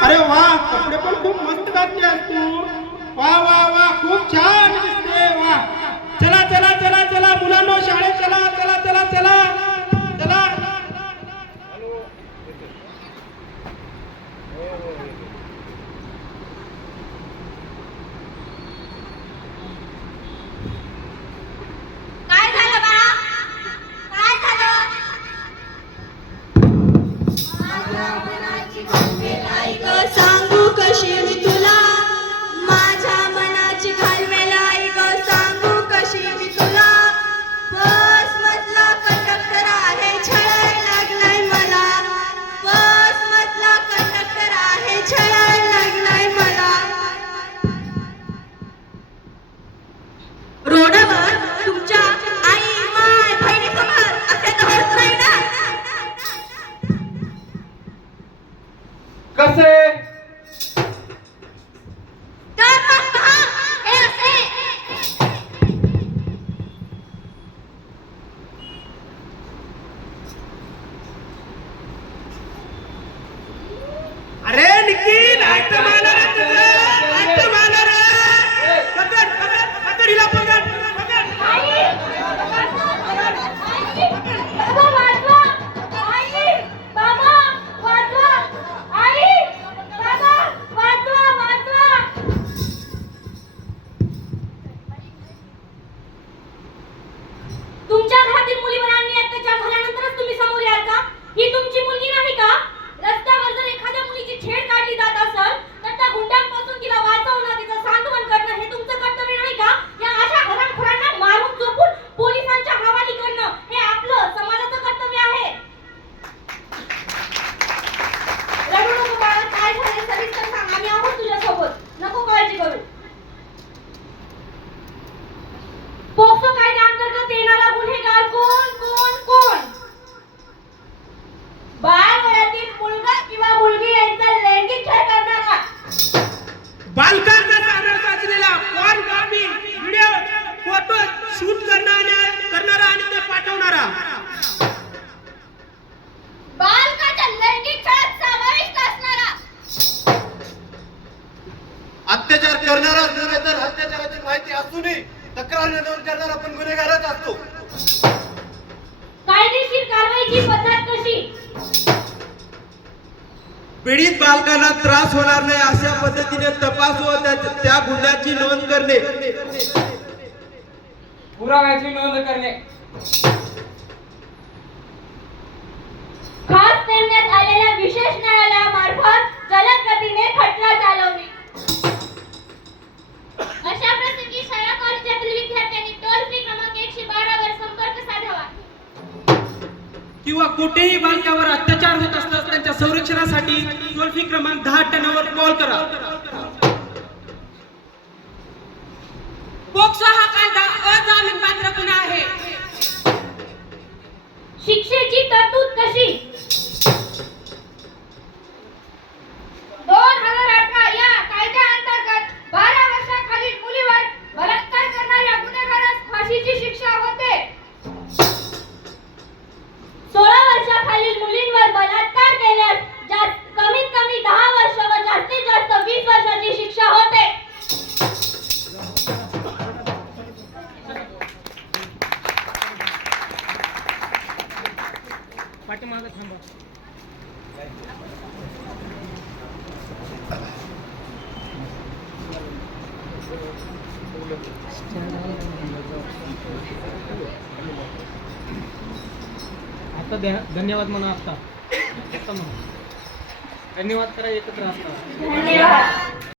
अरे वा कपडे पण खूप मस्त घातले आहेस तू. वा वा अरे निखिल ऐकतं मारणार आहे मारणार पकड पकड पकड पकड तुमच्या घरातील मुलीवर अन्याय अत्याचार झाल्यानंतरच तुम्ही समोर याल का? ही तुमची मुलगी नाही का? बालकांचा सादर साचलेला porn copy video photo shoot करणारा करणारा आणि ते पाठवणारा. बालकाच्या लैंगिक छळात समाविष्ट असणारा. अत्याचार करणारा नव्हे तर अत्याचाराची माहिती असूनही तक्रार नोंद करणारा पण गुन्हेगारच असतो. कायदेशीर कारवाईची पीडित बालकांना त्रास होणार नाही अशा पद्धतीने तपास व त्या- त्या गुन्ह्याची नोंद करणे. पुराव्याची नोंद करणे. खास नेमण्यात आलेल्या विशेष न्यायालयामार्फत जलद गतीने खटला चालवणे. अशा प्रसंगी शाळा कॉलेजातील विद्यार्थ्यांनी टोल फ्री क्रमांक एकशे बारा वर संपर्क साधावा. किंवा कुठेही बालकावर अत्याचार होत असल्यास संरक्षणासाठी टोल फ्री क्रमांक दहा टनावर कॉल करा. पोक्सो हा कायदा अजामीनपात्र गुन्हा आहे. शिक्षेची तरतूद कशी? दोन हजार अठरा या कायद्याअंतर्गत बारा वर्षाखालील मुलीवर बलात्कार करणाऱ्या गुन्हेगारास फाशीची शिक्षा पाठीमागे थांबा. आता द्या. धन्यवाद म्हणा आता. आता म्हणा. धन्यवाद करा एकत्र असता